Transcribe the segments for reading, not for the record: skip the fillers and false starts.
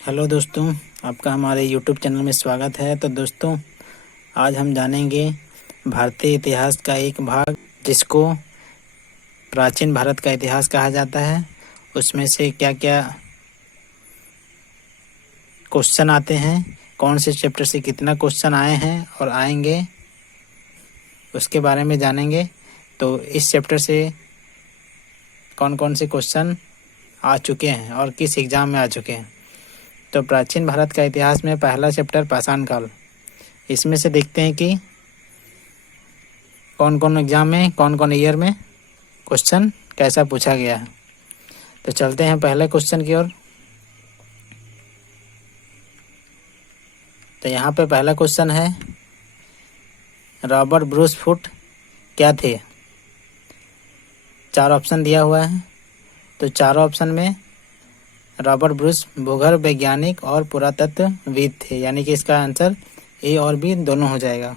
Hello दोस्तों, आपका हमारे यूट्यूब चैनल में स्वागत है। तो दोस्तों, आज हम जानेंगे भारतीय इतिहास का एक भाग जिसको प्राचीन भारत का इतिहास कहा जाता है। उसमें से क्या क्या क्वेश्चन आते हैं, कौन से चैप्टर से कितना क्वेश्चन आए हैं और आएंगे, उसके बारे में जानेंगे। तो इस चैप्टर से कौन कौन से क्वेश्चन आ चुके हैं और किस एग्ज़ाम में आ चुके हैं। तो प्राचीन भारत का इतिहास में पहला चैप्टर पाषाण काल। इसमें से देखते हैं कि कौन कौन एग्ज़ाम में, कौन कौन ईयर में क्वेश्चन कैसा पूछा गया है। तो चलते हैं पहले क्वेश्चन की ओर। तो यहाँ पे पहला क्वेश्चन है, रॉबर्ट ब्रूस फुट क्या थे। 4 ऑप्शन दिया हुआ है। तो चारों ऑप्शन में रॉबर्ट ब्रूस भूगर्भ वैज्ञानिक और पुरातत्वविद थे, यानी कि इसका आंसर ए और बी दोनों हो जाएगा।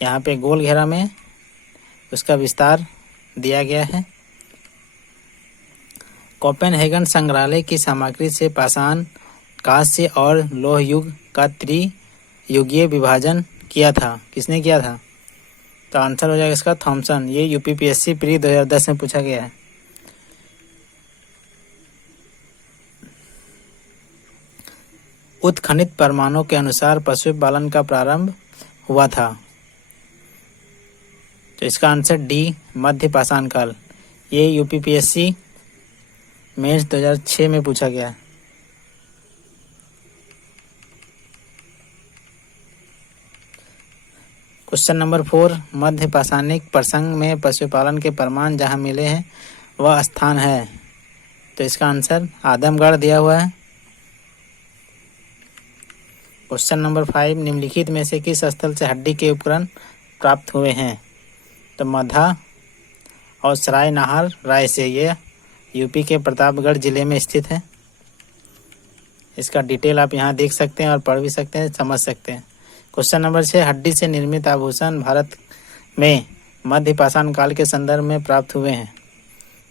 यहाँ पे गोल घेरा में उसका विस्तार दिया गया है। कोपेनहेगन संग्रहालय की सामग्री से पाषाण, कांस्य और लौह युग का त्रियुगीय विभाजन किया था। किसने किया था? तो आंसर हो जाएगा इसका थॉमसन। ये यूपीपीएससी प्री 2010 में पूछा गया है। उत्खनित प्रमाणों के अनुसार पशुपालन का प्रारंभ हुआ था। तो इसका आंसर डी, मध्य पाषाण काल। ये यूपीपीएससी मेंस 2006 में पूछा गया। क्वेश्चन नंबर 4, मध्य पाषाणिक प्रसंग में पशुपालन के प्रमाण जहाँ मिले हैं वह स्थान है। तो इसका आंसर आदमगढ़ दिया हुआ है। क्वेश्चन नंबर 5, निम्नलिखित में से किस स्थल से हड्डी के उपकरण प्राप्त हुए हैं। तो मधा और सराय नाहर राय से। ये यूपी के प्रतापगढ़ जिले में स्थित है। इसका डिटेल आप यहाँ देख सकते हैं और पढ़ भी सकते हैं, समझ सकते हैं। क्वेश्चन नंबर 6, हड्डी से निर्मित आभूषण भारत में मध्य पाषाण काल के संदर्भ में प्राप्त हुए हैं।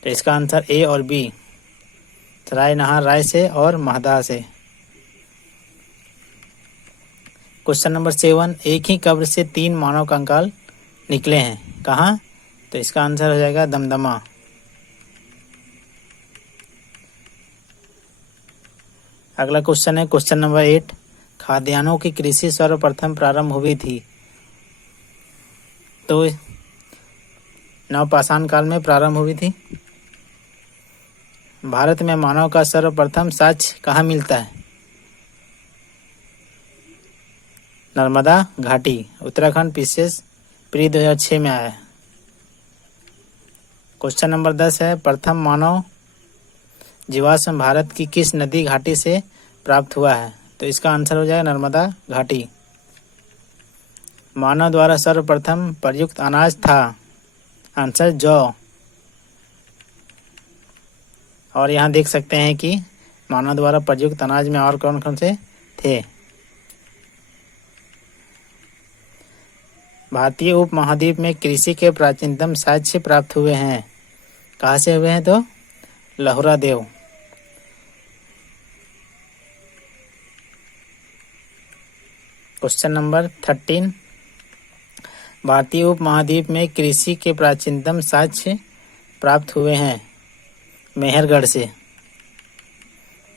तो इसका आंसर ए और बी, सराय नाहर राय से और महदा से। क्वेश्चन नंबर 7, एक ही कब्र से 3 मानव कंकाल निकले हैं, कहाँ? तो इसका आंसर हो जाएगा दमदमा। अगला क्वेश्चन है क्वेश्चन नंबर 8, खाद्यान्नों की कृषि सर्वप्रथम प्रारंभ हुई थी। तो नवपाषाण काल में प्रारंभ हुई थी। भारत में मानव का सर्वप्रथम साक्ष्य कहाँ मिलता है? नर्मदा घाटी, उत्तराखंड, पीसीएस प्री 2006 में आया है। क्वेश्चन नंबर 10 है, प्रथम मानव जीवाश्म भारत की किस नदी घाटी से प्राप्त हुआ है। तो इसका आंसर हो जाएगा नर्मदा घाटी। मानव द्वारा सर्वप्रथम प्रयुक्त अनाज था, आंसर जौ। और यहाँ देख सकते हैं कि मानव द्वारा प्रयुक्त अनाज में और कौन कौन से थे। भारतीय उपमहाद्वीप में कृषि के प्राचीनतम साक्ष्य प्राप्त हुए हैं, कहाँ से हुए हैं? तो लहुरा देव। क्वेश्चन नंबर 13, भारतीय उपमहाद्वीप में कृषि के प्राचीनतम साक्ष्य प्राप्त हुए हैं मेहरगढ़ से।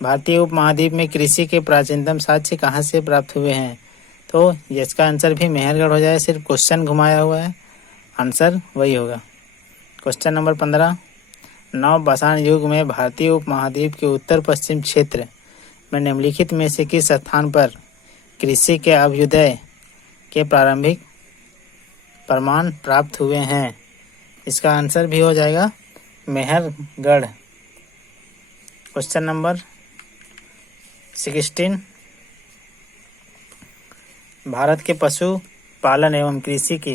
भारतीय उपमहाद्वीप में कृषि के प्राचीनतम साक्ष्य कहाँ से प्राप्त हुए हैं? तो इसका आंसर भी मेहरगढ़ हो जाए। सिर्फ क्वेश्चन घुमाया हुआ है, आंसर वही होगा। क्वेश्चन नंबर 15, नवपाषाण युग में भारतीय उपमहाद्वीप के उत्तर पश्चिम क्षेत्र में निम्नलिखित में से किस स्थान पर कृषि के अभ्युदय के प्रारंभिक प्रमाण प्राप्त हुए हैं? इसका आंसर भी हो जाएगा मेहरगढ़। क्वेश्चन नंबर 16, भारत के पशु पालन एवं कृषि के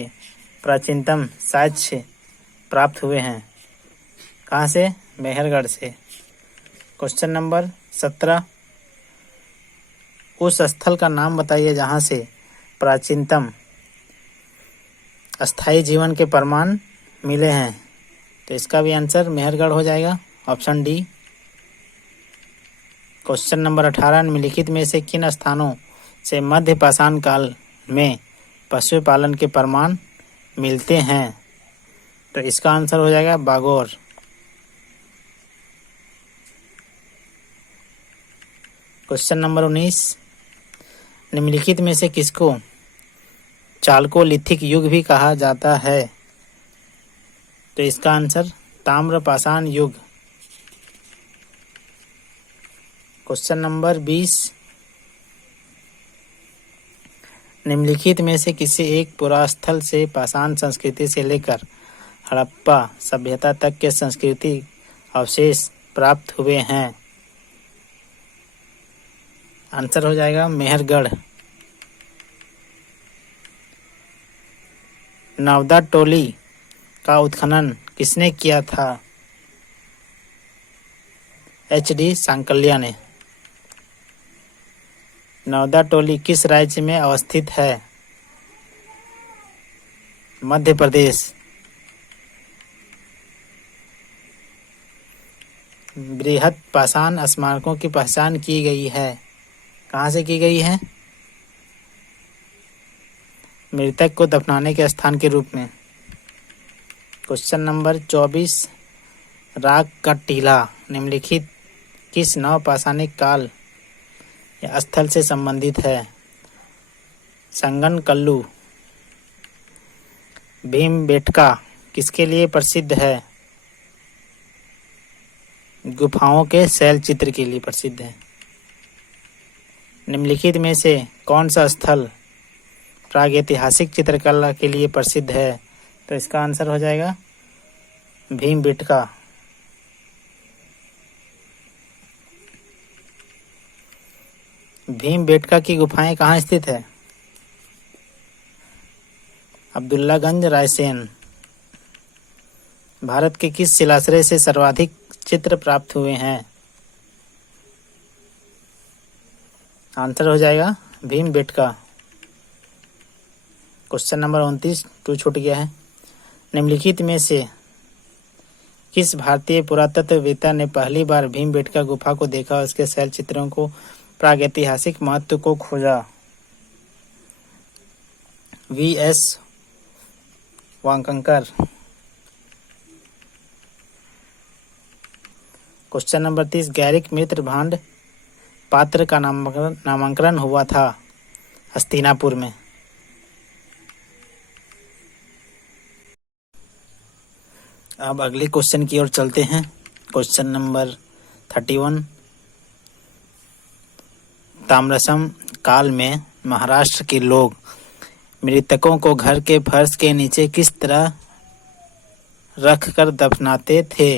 प्राचीनतम साक्ष्य प्राप्त हुए हैं, कहाँ से? मेहरगढ़ से। क्वेश्चन नंबर 17, उस स्थल का नाम बताइए जहाँ से प्राचीनतम अस्थायी जीवन के प्रमाण मिले हैं। तो इसका भी आंसर मेहरगढ़ हो जाएगा, ऑप्शन डी। क्वेश्चन नंबर 18, निम्नलिखित में से किन स्थानों से मध्य पाषाण काल में पशुपालन के प्रमाण मिलते हैं? तो इसका आंसर हो जाएगा बागोर। क्वेश्चन नंबर 19, निम्नलिखित में से किसको चालकोलिथिक युग भी कहा जाता है? तो इसका आंसर ताम्र पाषाण युग। क्वेश्चन नंबर 20, निम्नलिखित में से किसी एक पुरास्थल से पाषाण संस्कृति से लेकर हड़प्पा सभ्यता तक के संस्कृति अवशेष प्राप्त हुए हैं? आंसर हो जाएगा मेहरगढ़। नवदा टोली का उत्खनन किसने किया था? HD सांकल्या ने। नवदा टोली किस राज्य में अवस्थित है? मध्य प्रदेश। बृहत पाषाण स्मारकों की पहचान की गई है, कहाँ से की गई है? मृतक को दफनाने के स्थान के रूप में। क्वेश्चन नंबर 24, राग का टीला निम्नलिखित किस नवपाषाणिक काल या स्थल से संबंधित है? संगन कल्लू। भीमबेटका किसके लिए प्रसिद्ध है? गुफाओं के शैल चित्र के लिए प्रसिद्ध है। निम्नलिखित में से कौन सा स्थल प्रागैतिहासिक चित्रकला के लिए प्रसिद्ध है? तो इसका आंसर हो जाएगा भीमबेटका। भीमबेटका की गुफाएं कहाँ स्थित है? अब्दुल्लागंज, रायसेन। भारत के किस शिलाश्रय से सर्वाधिक चित्र प्राप्त हुए हैं? आंसर हो जाएगा भीमबेटका। क्वेश्चन नंबर 29, 2 छूट गया है। निम्नलिखित में से किस भारतीय पुरातत्ववेत्ता ने पहली बार भीमबेटका गुफा को देखा और उसके शैल चित्रों को प्रागैतिहासिक महत्व को खोजा? VS वांकणकर। क्वेश्चन नंबर 30, गैरिक मित्र भांड पात्र का नामांकन हुआ था हस्तिनापुर में। अब अगले क्वेश्चन की ओर चलते हैं। क्वेश्चन नंबर 31, ताम्रसम काल में महाराष्ट्र के लोग मृतकों को घर के फर्श के नीचे किस तरह रखकर दफनाते थे?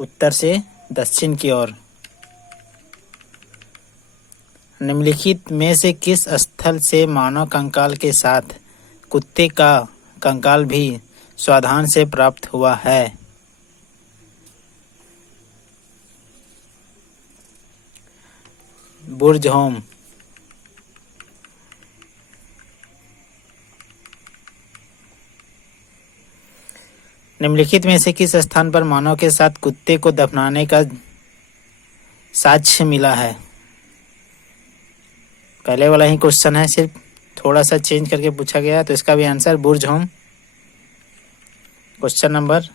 उत्तर से दक्षिण की ओर। निम्नलिखित में से किस स्थल से मानव कंकाल के साथ कुत्ते का कंकाल भी स्वाधान से प्राप्त हुआ है? बुर्जहोम। निम्नलिखित में से किस स्थान पर मानव के साथ कुत्ते को दफनाने का साक्ष्य मिला है? पहले वाला ही क्वेश्चन है, सिर्फ थोड़ा सा चेंज करके पूछा गया, तो इसका भी आंसर बुर्जहोम। क्वेश्चन नंबर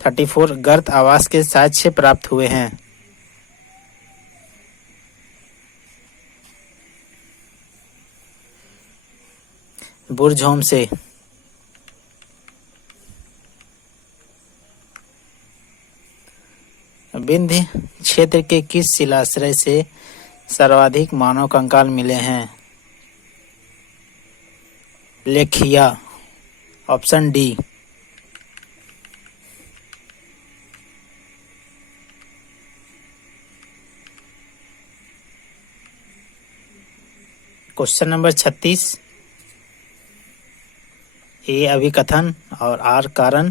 34, गर्त आवास के साक्ष्य प्राप्त हुए हैं? बुर्जहोम से। विंध्य क्षेत्र के किस शिलाश्रय से सर्वाधिक मानव कंकाल मिले हैं? लेखिया। Option D. Question number 36, A अभिकथन और आर कारण।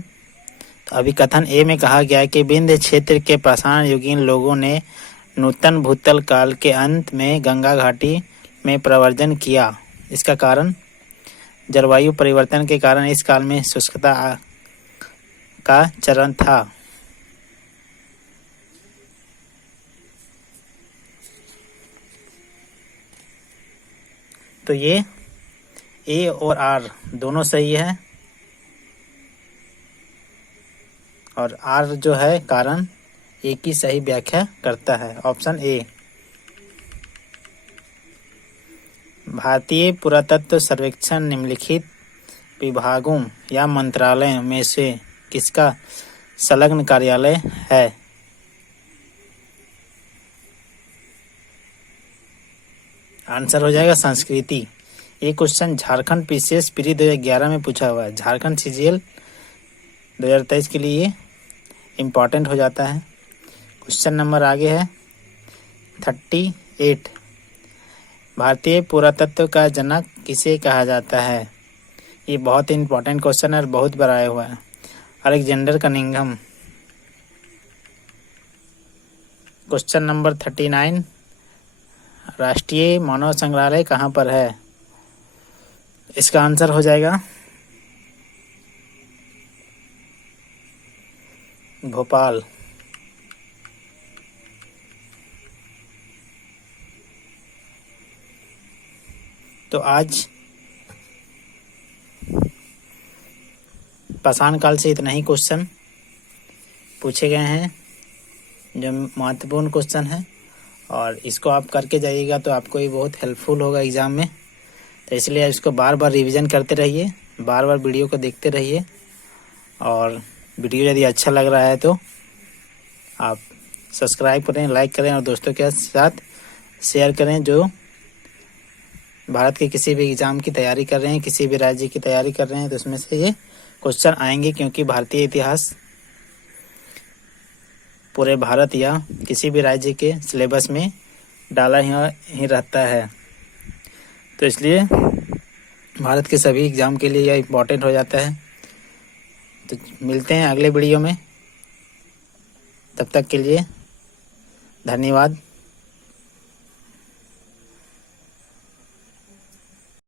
तो अभिकथन ए में कहा गया कि विंध्य क्षेत्र के पाषाण युगीन लोगों ने नूतन भूतल काल के अंत में गंगा घाटी में प्रव्रजन किया। इसका कारण जलवायु परिवर्तन के कारण इस काल में शुष्कता का चरण था। तो ये ए और आर दोनों सही है, और आर जो है कारण ए की सही व्याख्या करता है। Option A. भारतीय पुरातत्व सर्वेक्षण निम्नलिखित विभागों या मंत्रालयों में से किसका संलग्न कार्यालय है? आंसर हो जाएगा संस्कृति। ये क्वेश्चन झारखंड पीसीएस प्री 2011 में पूछा हुआ है। झारखंड सीजीएल 2023 के लिए इम्पॉर्टेंट हो जाता है। क्वेश्चन नंबर आगे है 38। भारतीय पुरातत्व का जनक किसे कहा जाता है? ये बहुत ही इम्पोर्टेंट क्वेश्चन है और बहुत बार आया हुआ है। Alexander Cunningham. Question number 39। राष्ट्रीय मानव संग्रहालय कहाँ पर है? इसका आंसर हो जाएगा भोपाल। तो आज पाषाण काल से इतना ही क्वेश्चन पूछे गए हैं जो महत्वपूर्ण क्वेश्चन है, और इसको आप करके जाइएगा तो आपको ये बहुत हेल्पफुल होगा एग्ज़ाम में। तो इसलिए इसको बार बार रिवीजन करते रहिए, बार बार वीडियो को देखते रहिए, और वीडियो यदि अच्छा लग रहा है तो आप सब्सक्राइब करें, लाइक करें और दोस्तों के साथ शेयर करें जो भारत के किसी भी एग्ज़ाम की तैयारी कर रहे हैं, किसी भी राज्य की तैयारी कर रहे हैं, तो उसमें से ये क्वेश्चन आएंगे, क्योंकि भारतीय इतिहास पूरे भारत या किसी भी राज्य के सिलेबस में डाला ही रहता है। तो इसलिए भारत के सभी एग्ज़ाम के लिए यह इम्पोर्टेंट हो जाता है। तो मिलते हैं अगले वीडियो में, तब तक के लिए धन्यवाद।